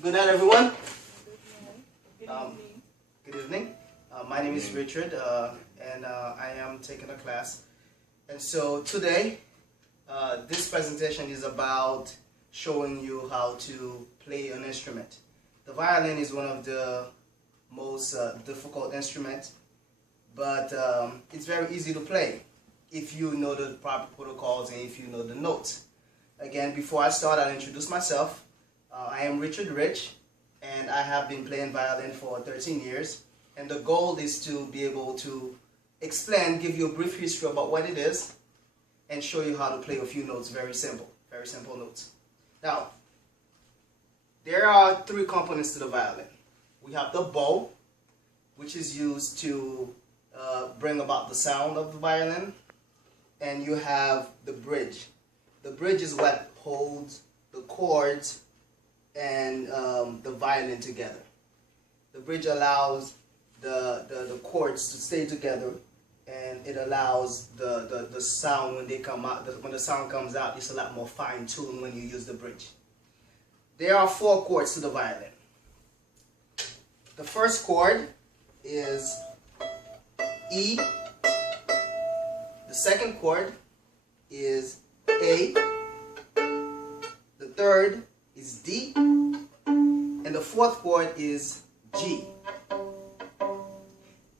Good night, everyone. Good evening. My name is Richard, and I am taking a class. And so today, this presentation is about showing you how to play an instrument. The violin is one of the most difficult instruments, but it's very easy to play if you know the proper protocols and if you know the notes. Again, before I start, I'll introduce myself. I am Richard Rich, and I have been playing violin for 13 years. And the goal is to be able to explain, give you a brief history about what it is, and show you how to play a few notes, very simple notes. Now, there are three components to the violin. We have the bow, which is used to bring about the sound of the violin, and you have the bridge. The bridge is what holds the chords and the violin together. The bridge allows the chords to stay together, and it allows the sound when they come out. When the sound comes out, it's a lot more fine-tuned when you use the bridge. There are 4 chords to the violin. The first chord is E. The second chord is A. The third is D, and the fourth chord is G.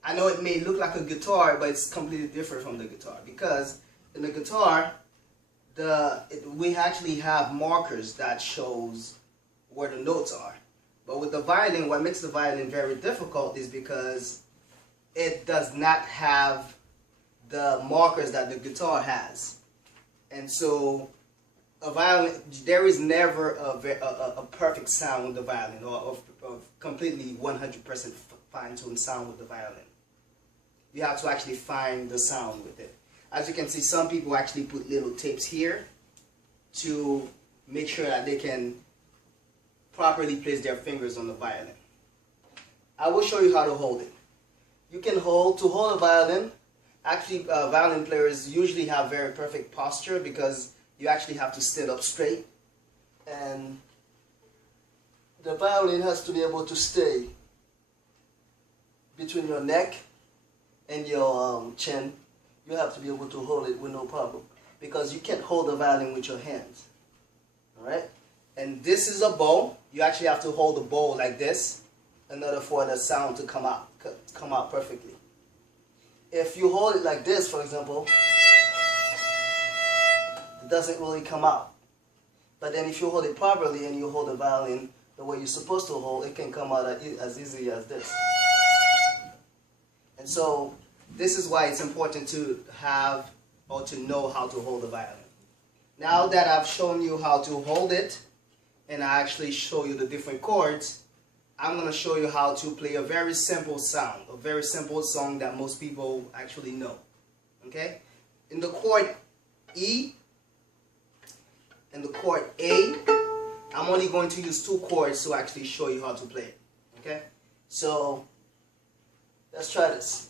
I know it may look like a guitar, but it's completely different from the guitar, because in the guitar, we actually have markers that shows where the notes are. But with the violin, what makes the violin very difficult is because it does not have the markers that the guitar has. And so a violin, there is never a perfect sound with the violin, or a completely 100% fine-tuned sound with the violin. You have to actually find the sound with it. As you can see, some people actually put little tapes here to make sure that they can properly place their fingers on the violin. I will show you how to hold it. You can hold a violin. Actually, violin players usually have very perfect posture, because you actually have to stand up straight, and the violin has to be able to stay between your neck and your chin. You have to be able to hold it with no problem, because you can't hold the violin with your hands. Alright? And this is a bow. You actually have to hold the bow like this in order for the sound to come out perfectly. If you hold it like this, for example, it doesn't really come out. But then if you hold it properly and you hold the violin the way you're supposed to hold, it can come out as easy as this. And so this is why it's important to have or to know how to hold the violin. Now that I've shown you how to hold it, and I actually show you the different chords, I'm going to show you how to play a very simple sound, a very simple song that most people actually know. Okay? In the chord E and the chord A, I'm only going to use 2 chords to actually show you how to play it. Okay? So, let's try this.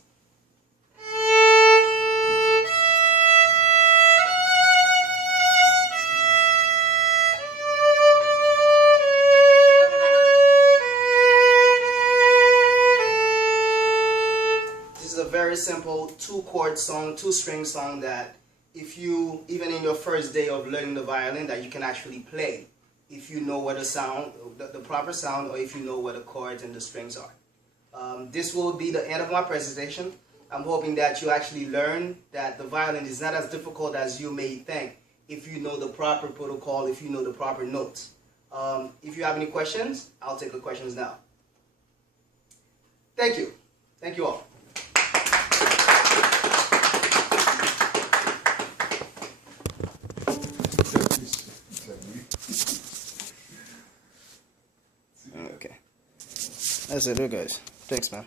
Very simple 2-chord song, 2-string song that if you, even in your first day of learning the violin, that you can actually play if you know where the sound, the proper sound, or if you know where the chords and the strings are. This will be the end of my presentation. I'm hoping that you actually learn that the violin is not as difficult as you may think if you know the proper protocol, if you know the proper notes. If you have any questions, I'll take the questions now. Thank you. Thank you all. Okay. That's it, guys. Thanks, man.